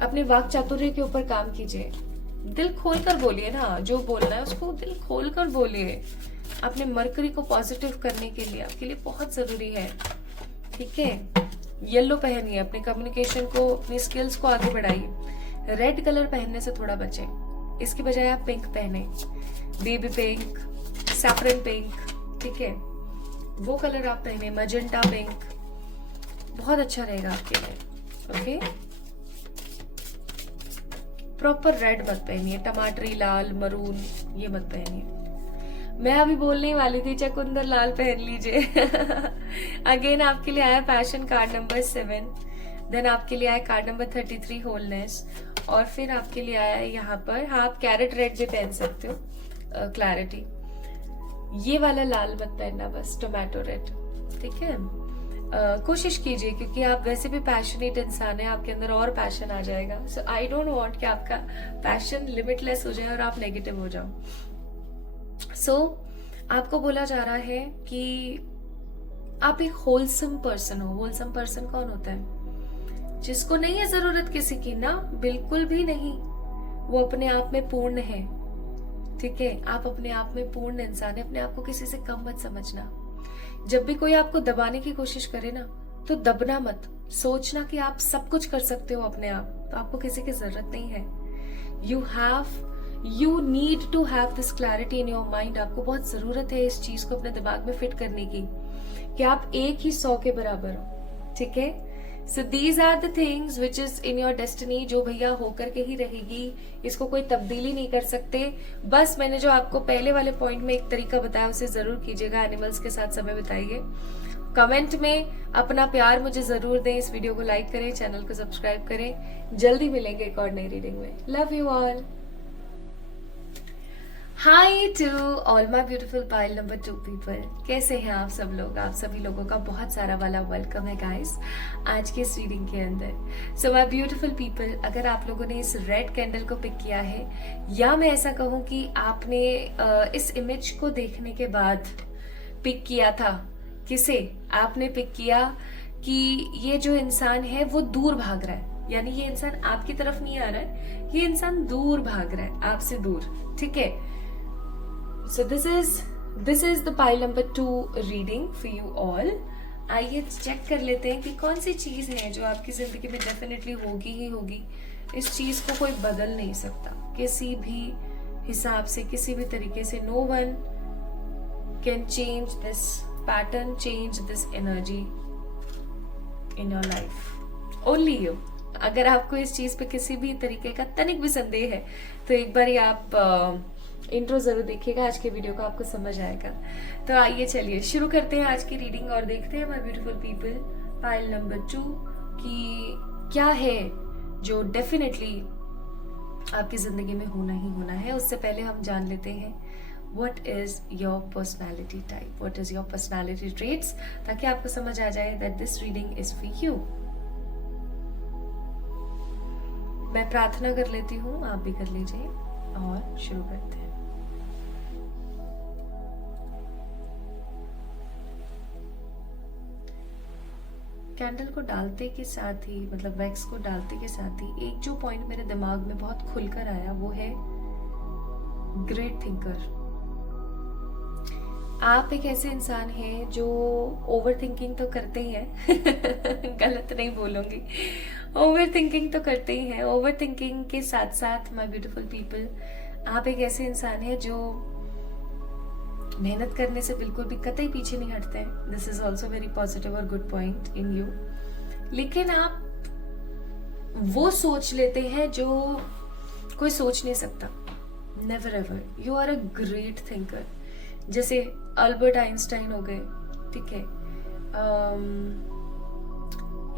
अपने वाक चातुर्य के ऊपर काम कीजिए। दिल खोलकर बोलिए ना, जो बोलना है उसको दिल खोलकर बोलिए। अपने मरकरी को पॉजिटिव करने के लिए आपके लिए बहुत जरूरी है, ठीक है। येलो पहनिए, अपने कम्युनिकेशन को, अपनी स्किल्स को आगे बढ़ाइए। रेड कलर पहनने से थोड़ा बचें, इसकी बजाय आप पिंक पहने, बेबी पिंक, सैफरन पिंक, ठीक है, वो कलर आप पहने। मजेंटा पिंक बहुत अच्छा रहेगा आपके लिए, ओके। प्रॉपर रेड मत पहनिए, टमाटरी लाल, मरून ये मत पहनिए। मैं अभी बोलने वाली थी चकुंदर लाल पहन लीजिए। अगेन आपके लिए आया पैशन कार्ड नंबर 7, देन आपके लिए आया कार्ड नंबर 33 होलनेस, और फिर आपके लिए आया यहाँ पर, हाँ आप कैरेट रेड भी पहन सकते हो, क्लैरिटी। ये वाला लाल मत पहनना, बस टोमेटो रेड, ठीक है। कोशिश कीजिए, क्योंकि आप वैसे भी पैशनेट इंसान है, आपके अंदर और पैशन आ जाएगा। सो आई डोंट वांट कि आपका पैशन लिमिटलेस हो जाए और आप नेगेटिव हो जाओ। सो आपको बोला जा रहा है कि आप एक होलसम पर्सन हो। होलसम पर्सन कौन होता है? जिसको नहीं है जरूरत किसी की, ना बिल्कुल भी नहीं। वो अपने आप में पूर्ण है, ठीक है। आप अपने आप में पूर्ण इंसान है। अपने आप को किसी से कम मत समझना। जब भी कोई आपको दबाने की कोशिश करे ना, तो दबना मत। सोचना कि आप सब कुछ कर सकते हो अपने आप, तो आपको किसी की जरूरत नहीं है। You need to have this clarity in your mind. आपको बहुत जरूरत है इस चीज को अपने दिमाग में फिट करने की, कि आप एक ही 100 के बराबर हो, ठीक है। So these are the things which is in your destiny. जो भैया होकर के ही रहेगी, इसको कोई तब्दीली नहीं कर सकते। बस मैंने जो आपको पहले वाले पॉइंट में एक तरीका बताया, उसे जरूर कीजिएगा। एनिमल्स के साथ समय बिताइए। कमेंट में अपना प्यार मुझे जरूर दें। इस वीडियो को लाइक करें, चैनल को सब्सक्राइब करें। जल्दी मिलेंगे एक और नई रीडिंग में। Love you all. Hi to all my beautiful pile number 2 people. कैसे हैं आप सब लोग? आप सभी लोगों का बहुत सारा वाला वेलकम है गाइस आज की इस रीडिंग के अंदर। सो माई ब्यूटिफुल पीपल, अगर आप लोगों ने इस रेड कैंडल को पिक किया है, या मैं ऐसा कहूँ कि आपने इस इमेज को देखने के बाद पिक किया था, किसे आपने पिक किया कि ये जो इंसान है वो दूर भाग रहा है, यानी ये इंसान आपकी तरफ नहीं आ रहा है, ये इंसान दूर भाग रहा है, आपसे दूर, ठीक है। So this is the pile number 2 reading for you all. आइए चेक कर लेते हैं कि कौन सी चीज है जो आपकी जिंदगी में डेफिनेटली होगी ही होगी। इस चीज को कोई बदल नहीं सकता किसी भी हिसाब से, किसी भी तरीके से। No one can change this pattern, change this energy in your life. Only you. अगर आपको इस चीज पे किसी भी तरीके का तनिक भी संदेह है तो एक बार आप इंट्रो जरूर देखिएगा आज के वीडियो को, आपको समझ आएगा। तो आइए चलिए शुरू करते हैं आज की रीडिंग और देखते हैं my beautiful people pile number 2 कि क्या है जो डेफिनेटली आपकी जिंदगी में होना ही होना है। उससे पहले हम जान लेते हैं what is your personality type, what is your personality traits, ताकि आपको समझ आ जाए that this reading is for you. मैं प्रार्थना कर लेती हूँ, आप भी कर लीजिए और शुरू करते हैं. कैंडल को डालते के साथ ही, मतलब वैक्स को डालते के साथ ही, एक जो पॉइंट मेरे दिमाग में बहुत खुलकर आया वो है ग्रेट थिंकर. आप एक ऐसे इंसान हैं जो ओवर थिंकिंग तो करते ही हैं गलत नहीं बोलूंगी, ओवर थिंकिंग तो करते ही हैं. ओवर थिंकिंग के साथ साथ माय ब्यूटीफुल पीपल, आप एक ऐसे इंसान हैं जो मेहनत करने से बिल्कुल भी कतई पीछे नहीं हटते हैं. This is also very positive और गुड पॉइंट इन यू. लेकिन आप वो सोच लेते हैं जो कोई सोच नहीं सकता. Never ever. You are a great thinker. जैसे अल्बर्ट आइंस्टाइन हो गए, ठीक है,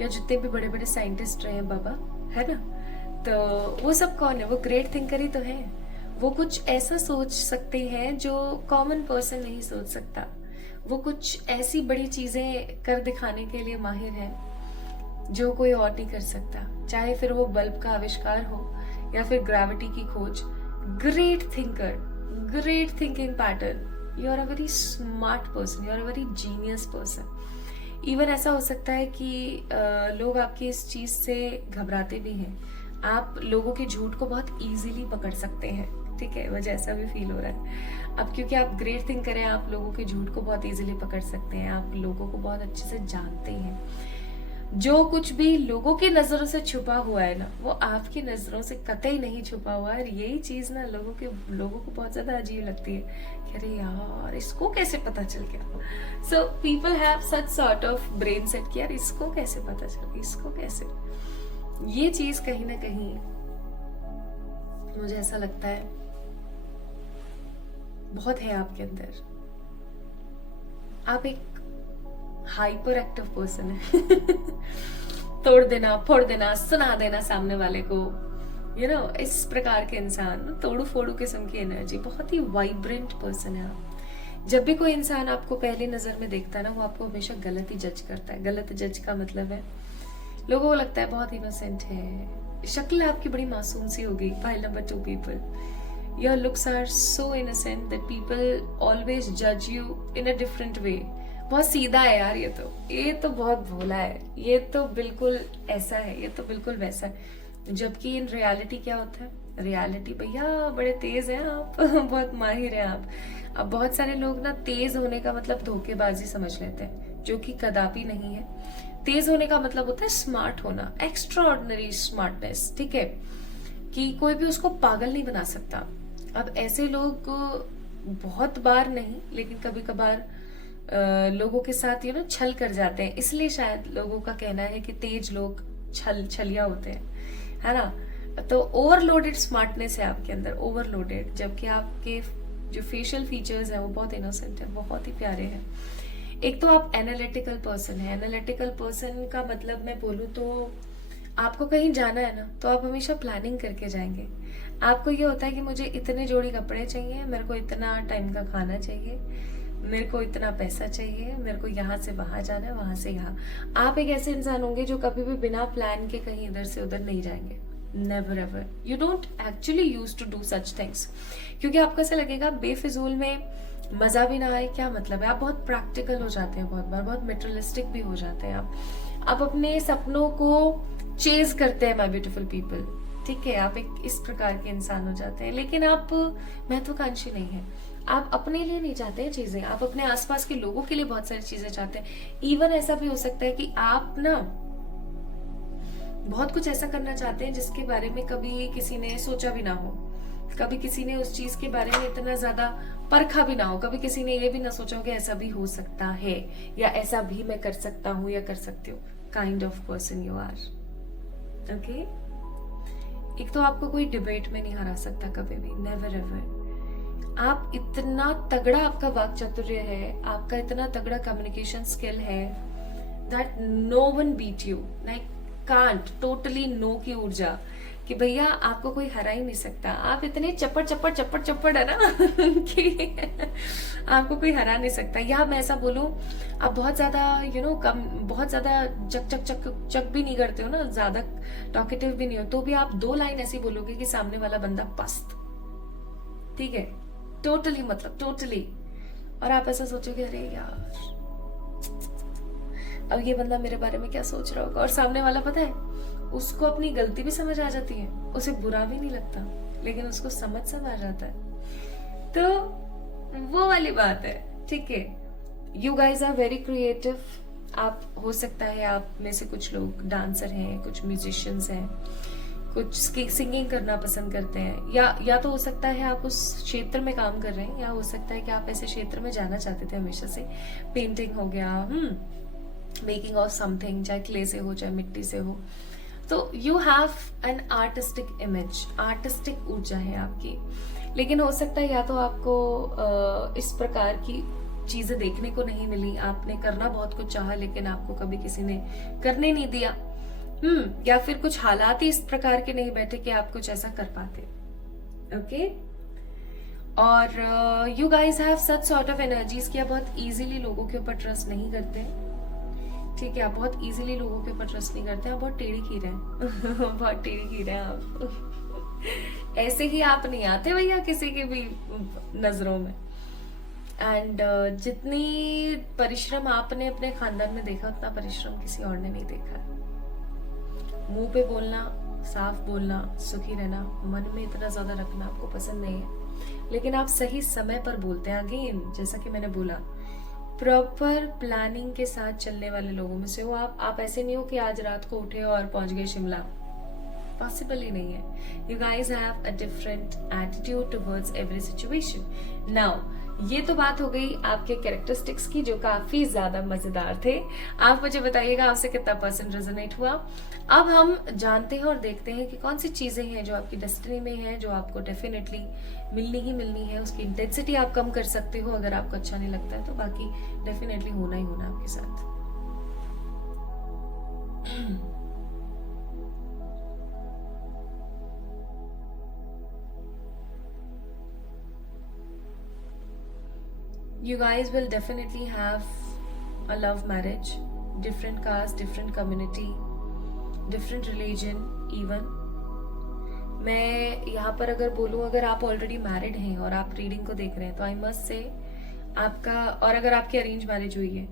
या जितने भी बड़े बड़े साइंटिस्ट रहे हैं बाबा, है ना, तो वो सब कौन है? वो ग्रेट थिंकर ही तो हैं. वो कुछ ऐसा सोच सकते हैं जो कॉमन पर्सन नहीं सोच सकता. वो कुछ ऐसी बड़ी चीजें कर दिखाने के लिए माहिर हैं जो कोई और नहीं कर सकता, चाहे फिर वो बल्ब का आविष्कार हो या फिर ग्रेविटी की खोज. Great thinker, great thinking pattern. You are a very smart person, you are a very genius person. Even ऐसा हो सकता है कि लोग आपकी इस चीज से घबराते भी हैं. आप लोगों के झूठ को बहुत इजीली पकड़ सकते हैं, ठीक है, मुझे ऐसा भी फील हो रहा है अब, क्योंकि आप ग्रेट थिंकर हैं. आप लोगों के झूठ को बहुत इजीली पकड़ सकते हैं. आप लोगों को बहुत अच्छे से जानते हैं. जो कुछ भी लोगों की नजरों से छुपा हुआ है ना, वो आपकी नजरों से कतई नहीं छुपा हुआ है. और यही चीज ना लोगों को बहुत ज्यादा अजीब लगती है कि अरे यार इसको कैसे पता चल गया. So people have such sort of brain set कि यार इसको कैसे पता चल, इसको कैसे. ये चीज कहीं ना कहीं मुझे ऐसा लगता है बहुत है आपके अंदर. आप एक हाइपर एक्टिव पर्सन है तोड़ देना, फोड़ देना, सुना देना सामने वाले को, यू नो, इस प्रकार के इंसान, तोड़ू फोड़ू किस्म की एनर्जी, बहुत ही वाइब्रेंट पर्सन है आप. जब भी कोई इंसान आपको पहली नजर में देखता है ना, वो आपको हमेशा गलत ही जज करता है. गलत जज का मतलब है लोगों को लगता है बहुत इनोसेंट है, शक्ल आपकी बड़ी मासूम सी होगी. File number 2 people, your looks are so innocent that people always जज you in a different way. बहुत सीधा है यार, ये तो बहुत भोला है, ये तो बिल्कुल ऐसा है, ये तो बिल्कुल वैसा है. जबकि इन रियलिटी क्या होता है? रियलिटी भैया बड़े तेज हैं आप बहुत माहिर हैं आप. अब बहुत सारे लोग ना तेज होने का मतलब धोखेबाजी समझ लेते हैं, जो कि कदापि नहीं है. तेज होने का मतलब होता है स्मार्ट होना, एक्स्ट्रा ऑर्डिनरी स्मार्टनेस, ठीक है, कि कोई भी उसको पागल नहीं बना सकता. अब ऐसे लोग बहुत बार नहीं, लेकिन कभी कभार लोगों के साथ छल कर जाते हैं. इसलिए शायद लोगों का कहना है कि तेज लोग छलिया होते हैं, है ना. तो ओवरलोडेड स्मार्टनेस है आपके अंदर, ओवरलोडेड. जबकि आपके जो फेशियल फीचर्स हैं वो बहुत इनोसेंट है, बहुत ही प्यारे हैं. एक तो आप एनालिटिकल पर्सन है. एनालिटिकल पर्सन का मतलब मैं बोलूँ तो आपको कहीं जाना है ना, तो आप हमेशा प्लानिंग करके जाएंगे. आपको ये होता है कि मुझे इतने जोड़ी कपड़े चाहिए, मेरे को इतना टाइम का खाना चाहिए, मेरे को इतना पैसा चाहिए, मेरे को यहाँ से वहां जाना है, वहां से यहाँ. आप एक ऐसे इंसान होंगे जो कभी भी बिना प्लान के कहीं इधर से उधर नहीं जाएंगे. Never ever. You don't actually use to do such things, क्योंकि आपको ऐसा लगेगा बेफिजूल में मजा भी ना आए, क्या मतलब है. आप बहुत प्रैक्टिकल हो जाते हैं, बहुत बार बहुत मेटेरियलिस्टिक भी हो जाते हैं. आप अपने सपनों को चेज करते हैं, माय ब्यूटीफुल पीपल, ठीक है. आप एक इस प्रकार के इंसान हो जाते हैं. लेकिन आप महत्वाकांक्षी नहीं है. आप अपने लिए नहीं चाहते हैं चीजें, आप अपने आसपास के लोगों के लिए बहुत सारी चीजें चाहते हैं. इवन ऐसा भी हो सकता है कि आप ना बहुत कुछ ऐसा करना चाहते हैं जिसके बारे में कभी किसी ने सोचा भी ना हो, कभी किसी ने उस चीज के बारे में इतना ज्यादा परखा भी ना हो, कभी किसी ने ये भी ना सोचा हो कि ऐसा भी हो सकता है, या ऐसा भी मैं कर सकता हूँ या कर सकती हूँ. Kind of person you are. Okay. एक तो आपको कोई डिबेट में नहीं हरा सकता कभी भी, नेवर एवर. आप इतना तगड़ा, आपका वाक चातुर्य है, आपका इतना तगड़ा कम्युनिकेशन स्किल है that no one beat you. Like can't, totally no की ऊर्जा, कि भैया आपको कोई हरा ही नहीं सकता, आप इतने चप्पड़ है ना कि आपको कोई हरा नहीं सकता। या मैं ऐसा बोलूं, आप बहुत ज्यादा कम, बहुत ज्यादा चक चक चक चक भी नहीं करते हो ना, ज्यादा टॉकेटिव भी नहीं हो, तो भी आप 2 लाइन ऐसी बोलोगे कि सामने वाला बंदा पस्त, ठीक है, टोटली, मतलब टोटली। और आप ऐसा सोचोगे अरे यार अब ये बंदा मेरे बारे में क्या सोच रहा होगा, और सामने वाला पता है उसको अपनी गलती भी समझ आ जाती है, उसे बुरा भी नहीं लगता, लेकिन उसको समझ सब आ जाता है। तो वो वाली बात है, ठीक है। You guys are very creative. आप, हो सकता है आप में से कुछ लोग डांसर हैं, कुछ म्यूजिशियंस हैं, कुछ सिंगिंग करना पसंद करते हैं, या तो हो सकता है आप उस क्षेत्र में काम कर रहे हैं, या हो सकता है कि आप ऐसे क्षेत्र में जाना चाहते थे हमेशा से। पेंटिंग हो गया, मेकिंग ऑफ समथिंग, चाहे क्ले से हो चाहे मिट्टी से हो। तो you have an artistic image, artistic ऊर्जा है आपकी। लेकिन हो सकता है या तो आपको इस प्रकार की चीजें देखने को नहीं मिली, आपने करना बहुत कुछ चाहा लेकिन आपको कभी किसी ने करने नहीं दिया, या फिर कुछ हालात ही इस प्रकार के नहीं बैठे कि आप कुछ ऐसा कर पाते। ओके, और you guys have such sort of energies कि आप बहुत इजीली लोगों के ऊपर ट्रस्ट नहीं करते, ठीक है। आप बहुत इजीली लोगों के ऊपर ट्रस्ट नहीं करते, आप बहुत टेढ़ी खीर हैं बहुत टेढ़ी खीर हैं आप ऐसे ही आप नहीं आते भैया किसी के भी नजरों में। एंड जितनी परिश्रम आपने अपने खानदान में देखा, उतना परिश्रम किसी और ने नहीं देखा। मुंह पे बोलना, साफ बोलना, सुखी रहना, मन में इतना ज्यादा रखना आपको पसंद नहीं है, लेकिन आप सही समय पर बोलते हैं। अगेन जैसा कि मैंने बोला, प्रॉपर प्लानिंग के साथ चलने वाले लोगों में से हो आप ऐसे नहीं हो कि आज रात को उठे और पहुंच गए शिमला, पॉसिबल ही नहीं है। You guys have a different attitude towards every situation. Now ये तो बात हो गई आपके कैरेक्टरिस्टिक्स की, जो काफी ज्यादा मजेदार थे। आप मुझे बताइएगा आपसे कितना % रेजोनेट हुआ। अब हम जानते हैं और देखते हैं कि कौन सी चीजें हैं जो आपकी डेस्टिनी में है, जो आपको डेफिनेटली मिलनी ही मिलनी है। उसकी इंटेंसिटी आप कम कर सकते हो अगर आपको अच्छा नहीं लगता है, तो बाकी डेफिनेटली होना ही होना आपके साथ। You guys will definitely have a love marriage, different caste, different community, different religion even. मैं यहाँ पर अगर बोलूँ, अगर आप ऑलरेडी मैरिड हैं और आप रीडिंग को देख रहे हैं, तो आई मस्ट से आपका, और अगर आपकी अरेंज मैरिज हुई है,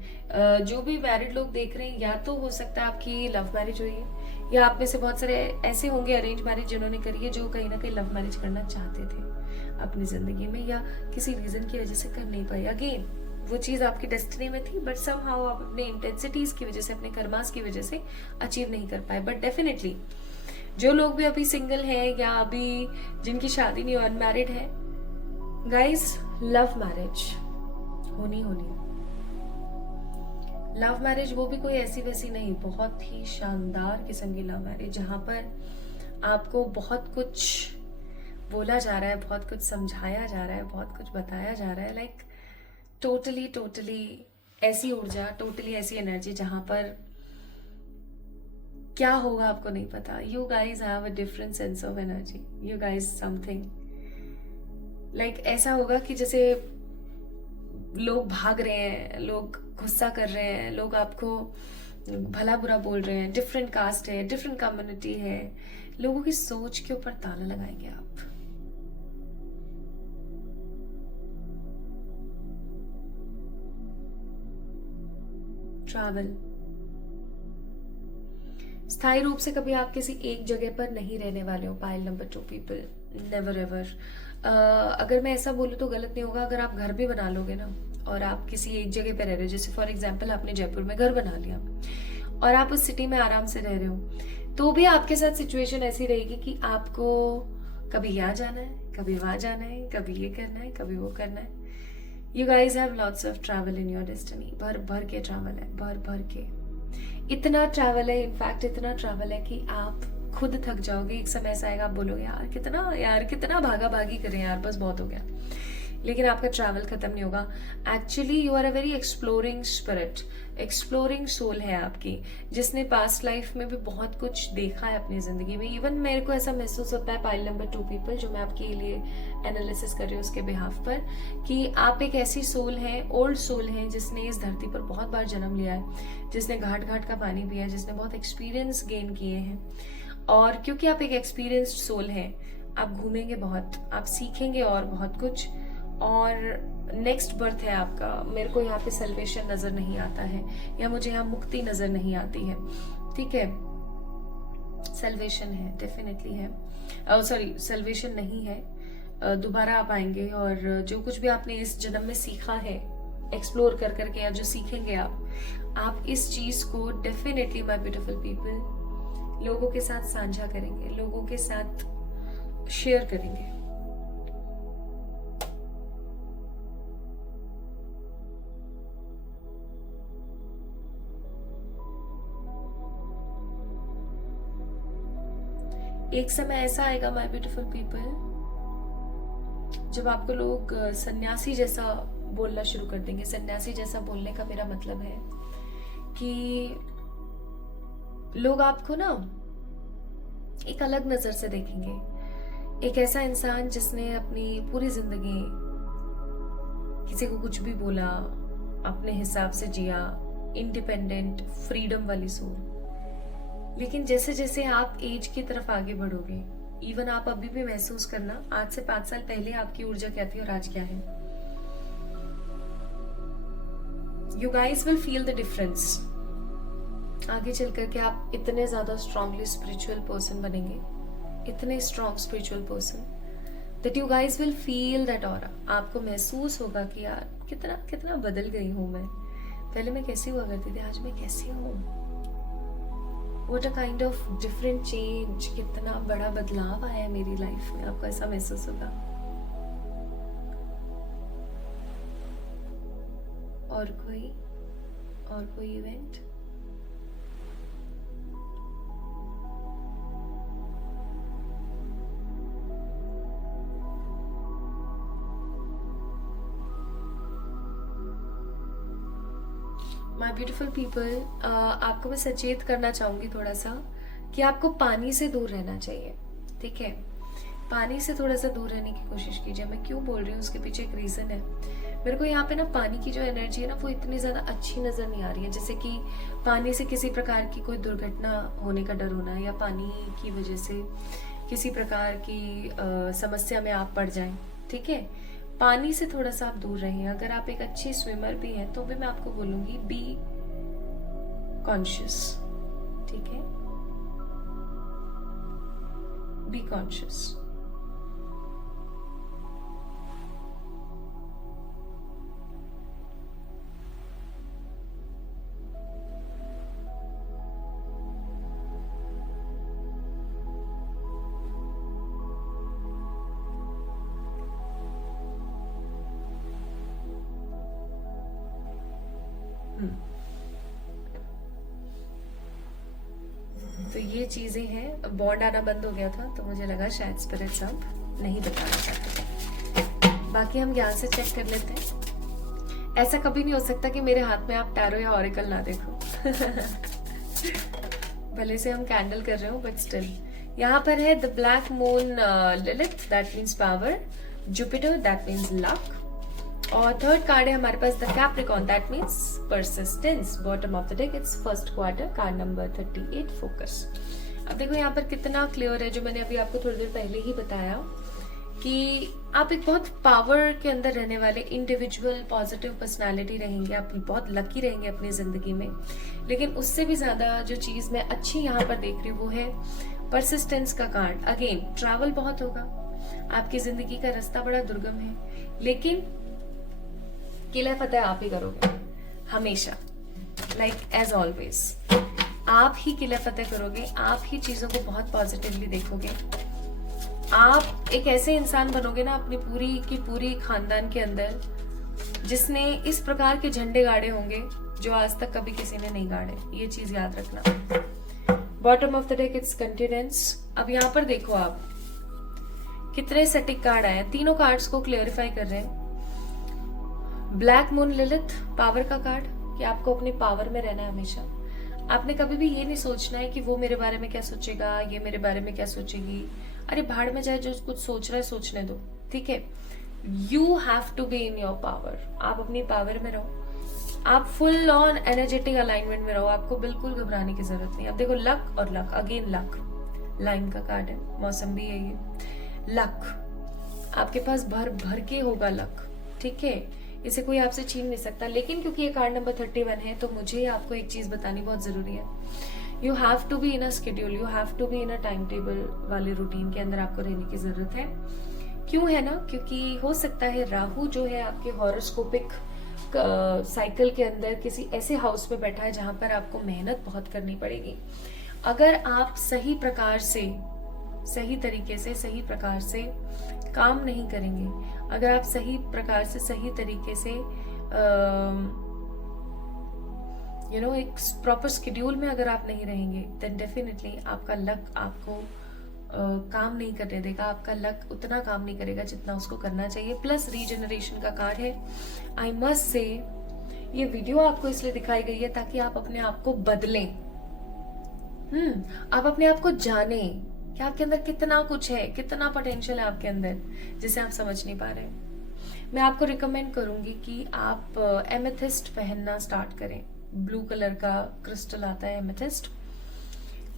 जो भी मैरिड लोग देख रहे हैं, या तो हो सकता है आपकी लव मैरिज हुई है, या आप में से बहुत सारे ऐसे होंगे अरेंज मैरिज जिन्होंने करी है, जो कहीं ना कहीं लव मैरिज करना चाहते थे अपनी जिंदगी में, या किसी रीजन की वजह से कर नहीं पाई। अगेन वो चीज आपकी डेस्टिनी में थी, बट समहाउ आप अपने इंटेंसिटीज की वजह से, अपने कर्मास की वजह से अचीव नहीं कर पाए। बट डेफिनेटली जो लोग भी अभी सिंगल हैं, या अभी जिनकी शादी नहीं, अनमैरिड है, गाइस लव मैरिज होनी लव मैरिज, वो भी कोई ऐसी वैसी नहीं, बहुत ही शानदार किस्म की लव मैरिज, जहां पर आपको बहुत कुछ बोला जा रहा है, बहुत कुछ समझाया जा रहा है, बहुत कुछ बताया जा रहा है। लाइक टोटली ऐसी ऊर्जा, टोटली ऐसी एनर्जी जहां पर क्या होगा आपको नहीं पता। You guys have a different sense of energy, you guys something like ऐसा होगा कि जैसे लोग भाग रहे हैं, लोग गुस्सा कर रहे हैं, लोग आपको भला बुरा बोल रहे हैं, डिफरेंट कास्ट है, डिफरेंट कम्युनिटी है, लोगों की सोच के ऊपर ताला लगाएंगे आप। ट्रैवल, स्थायी रूप से कभी आप किसी एक जगह पर नहीं रहने वाले हो। Pile number 2 people, never ever. अगर मैं ऐसा बोलूँ तो गलत नहीं होगा, अगर आप घर भी बना लोगे ना और आप किसी एक जगह पे रह रहे हो, जैसे फॉर एग्जांपल आपने जयपुर में घर बना लिया और आप उस सिटी में आराम से रह रहे हो, तो भी आपके साथ सिचुएशन ऐसी रहेगी कि आपको कभी यहाँ जाना है, कभी वहां जाना है, कभी ये करना है, कभी वो करना है। You guys have lots of travel in your destiny, भर भर के ट्रैवल है, भर भर के। इतना ट्रैवल है, इनफैक्ट इतना ट्रैवल है कि आप खुद थक जाओगे। एक समय ऐसा आएगा आप बोलोगे यार कितना भागा भागी करें यार, बस बहुत हो गया। लेकिन आपका ट्रैवल खत्म नहीं होगा। Actually you are a very exploring spirit, exploring soul है आपकी, जिसने पास्ट लाइफ में भी बहुत कुछ देखा है अपनी जिंदगी में। इवन मेरे को ऐसा महसूस होता है, पाइल नंबर 2 पीपल, जो मैं आपके लिए एनालिसिस कर रही हूँ उसके बिहाफ पर, कि आप एक ऐसी सोल हैं, ओल्ड सोल हैं, जिसने इस धरती पर बहुत बार जन्म लिया है, जिसने घाट घाट का पानी पिया है, जिसने बहुत एक्सपीरियंस गेन किए हैं। और क्योंकि आप एक एक्सपीरियंस्ड सोल हैं, आप घूमेंगे बहुत, आप सीखेंगे और बहुत कुछ, और नेक्स्ट बर्थ है आपका। मेरे को यहाँ पे सल्वेशन नजर नहीं आता है, या मुझे यहाँ मुक्ति नजर नहीं आती है, ठीक है। सल्वेशन है, डेफिनेटली है, सॉरी सल्वेशन नहीं है। दोबारा आप आएंगे, और जो कुछ भी आपने इस जन्म में सीखा है, एक्सप्लोर कर करके, या जो सीखेंगे आप इस चीज को डेफिनेटली, माय ब्यूटीफुल पीपल, लोगों के साथ साझा करेंगे, लोगों के साथ शेयर करेंगे। एक समय ऐसा आएगा माय ब्यूटीफुल पीपल, जब आपको लोग सन्यासी जैसा बोलना शुरू कर देंगे। सन्यासी जैसा बोलने का मेरा मतलब है कि लोग आपको ना एक अलग नजर से देखेंगे। एक ऐसा इंसान जिसने अपनी पूरी जिंदगी किसी को कुछ भी बोला, अपने हिसाब से जिया, इंडिपेंडेंट, फ्रीडम वाली सोल। लेकिन जैसे जैसे आप एज की तरफ आगे बढ़ोगे, इवन आप अभी भी महसूस करना, आज से 5 साल पहले आपकी ऊर्जा क्या थी और आज क्या है। You guys will feel the difference. आगे चल करके आप इतने ज्यादा स्ट्रांगली स्पिरिचुअल पर्सन बनेंगे, इतने strong spiritual person, that you guys will feel that aura. आपको महसूस होगा कि यार कितना कितना बदल गई हूं मैं, पहले मैं कैसी हुआ करती थी, आज मैं कैसी हूँ। What a kind of different change, कितना बड़ा बदलाव आया है मेरी लाइफ में, आपको ऐसा महसूस होगा। और कोई इवेंट, माय ब्यूटीफुल पीपल, आपको मैं सचेत करना चाहूंगी थोड़ा सा कि आपको पानी से दूर रहना चाहिए, ठीक है। पानी से थोड़ा सा दूर रहने की कोशिश कीजिए। मैं क्यों बोल रही हूँ, उसके पीछे एक रीजन है। मेरे को यहाँ पे ना पानी की जो एनर्जी है ना, वो इतनी ज्यादा अच्छी नजर नहीं आ रही है। जैसे कि पानी से किसी प्रकार की कोई दुर्घटना होने का डर होना, या पानी की वजह से किसी प्रकार की समस्या में आप पड़ जाएं, ठीक है। पानी से थोड़ा सा आप दूर रहें। अगर आप एक अच्छी स्विमर भी हैं तो भी मैं आपको बोलूंगी बी कॉन्शियस, ठीक है, बी कॉन्शियस। तो ये चीजें हैं। बॉन्ड आना बंद हो गया था तो मुझे लगा शायद स्पिरिट्स अब नहीं बताना चाहते। बाकी हम ज्ञान से चेक कर लेते हैं। ऐसा कभी नहीं हो सकता कि मेरे हाथ में आप टैरो या ऑरेकल ना देखो। भले से हम कैंडल कर रहे हो, बट स्टिल यहाँ पर है the black moon Lilith, that means power, Jupiter, that means luck, और थर्ड कार्ड है हमारे पास the Capricorn, that means persistence. Bottom of the deck it's first quarter, card number 38, focus. अब देखो यहाँ पर कितना क्लियर है, जो मैंने अभी आपको थोड़ी देर पहले ही बताया कि आप एक बहुत पावर के अंदर रहने वाले इंडिविजुअल पॉजिटिव पर्सनालिटी रहेंगे। आप बहुत लकी रहेंगे अपनी जिंदगी में। लेकिन उससे भी ज्यादा जो चीज मैं अच्छी यहाँ पर देख रही हूँ वो है परसिस्टेंस का कार्ड। अगेन ट्रैवल बहुत होगा, आपकी जिंदगी का रास्ता बड़ा दुर्गम है, लेकिन किला फतेह आप ही करोगे हमेशा, लाइक एज ऑलवेज। आप ही किला फतेह करोगे, आप ही चीजों को बहुत पॉजिटिवली देखोगे। आप एक ऐसे इंसान बनोगे ना अपनी पूरी की पूरी खानदान के अंदर, जिसने इस प्रकार के झंडे गाड़े होंगे जो आज तक कभी किसी ने नहीं गाड़े। ये चीज याद रखना। Bottom of the deck it's continence. अब यहाँ पर देखो आप कितने सटीक कार्ड आए, तीनों कार्ड्स को क्लियरिफाई कर रहे हैं ब्लैक मून लिलिथ, पावर का कार्ड, कि आपको अपने पावर में रहना है हमेशा। आपने कभी भी ये नहीं सोचना है कि वो मेरे बारे में क्या सोचेगा, ये मेरे बारे में क्या सोचेगी। अरे भाड़ में जाए, जो कुछ सोच रहा है सोचने दो, ठीक है। You have to be in your power. आप अपनी पावर में रहो, आप फुल ऑन एनर्जेटिक अलाइनमेंट में रहो, आपको बिल्कुल घबराने की जरूरत नहीं। अब देखो लक और लक, अगेन लक, लाइन का कार्ड है, मौसम भी है ये। लक आपके पास भर भर के होगा लक, ठीक है, इसे कोई आपसे छीन नहीं सकता। लेकिन क्योंकि ये कार्ड नंबर 31 है तो मुझे आपको एक चीज बतानी बहुत जरूरी है। You have to be in a schedule, you have to be in a time table वाले रूटीन के अंदर आपको रहने की जरूरत है। क्यों है ना, क्योंकि हो सकता है राहु जो है आपके हॉरोस्कोपिक साइकिल के अंदर किसी ऐसे हाउस में बैठा है जहां पर आपको मेहनत बहुत करनी पड़ेगी। अगर आप सही प्रकार से, सही तरीके से, सही प्रकार से काम नहीं करेंगे, अगर आप सही प्रकार से, सही तरीके से एक प्रॉपर स्केड्यूल में अगर आप नहीं रहेंगे, देन डेफिनेटली आपका लक आपको काम नहीं करने देगा। आपका लक उतना काम नहीं करेगा जितना उसको करना चाहिए। प्लस रीजनरेशन का कार्ड है। आई मस्ट से ये वीडियो आपको इसलिए दिखाई गई है ताकि आप अपने आप को बदलें। आप अपने आप को जाने कि आपके अंदर कितना कुछ है, कितना पोटेंशियल है आपके अंदर जिसे आप समझ नहीं पा रहे। मैं आपको रिकमेंड करूंगी कि आप एमेथिस्ट पहनना स्टार्ट करें। ब्लू कलर का क्रिस्टल आता है एमेथिस्ट,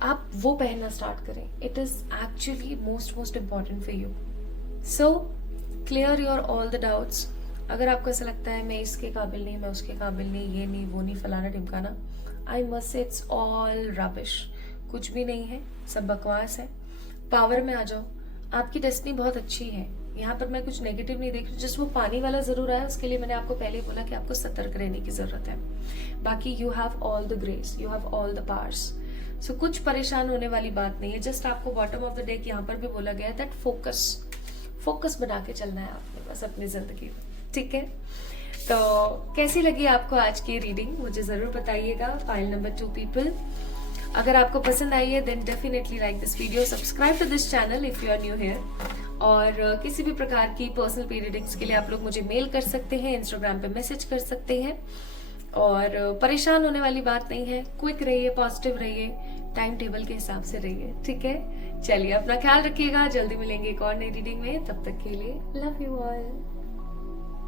आप वो पहनना स्टार्ट करें। It is actually most important for you. So clear your all the doubts. अगर आपको ऐसा लगता है मैं इसके काबिल नहीं, मैं उसके काबिल नहीं, ये नहीं, वो नहीं, फलाना ढिमकाना, I must say it's all rubbish. कुछ भी नहीं है, सब बकवास है। पावर में आ जाओ, आपकी डेस्टिनी बहुत अच्छी है। यहाँ पर मैं कुछ नेगेटिव नहीं देख रही। जिस वो पानी वाला जरूर आया, उसके लिए मैंने आपको पहले बोला कि आपको सतर्क रहने की जरूरत है। बाकी you have all the grace, you have all the powers. So कुछ परेशान होने वाली बात नहीं है। जस्ट आपको बॉटम ऑफ द डेक यहाँ पर भी बोला गया है दैट फोकस बना के चलना है आपने बस अपनी जिंदगी में, ठीक है। तो कैसी लगी आपको आज की रीडिंग मुझे जरूर बताइएगा। पाइल नंबर 2 पीपल, अगर आपको पसंद आई है then definitely like this video, subscribe to this channel if you are new here. और किसी भी प्रकार की पर्सनल रीडिंग्स के लिए आप लोग मुझे मेल कर सकते हैं, इंस्टाग्राम पे मैसेज कर सकते हैं। और परेशान होने वाली बात नहीं है। क्विक रहिए, पॉजिटिव रहिए, टाइम टेबल के हिसाब से रहिए, ठीक है। चलिए अपना ख्याल रखिएगा, जल्दी मिलेंगे एक और नई रीडिंग में। तब तक के लिए लव यू ऑल।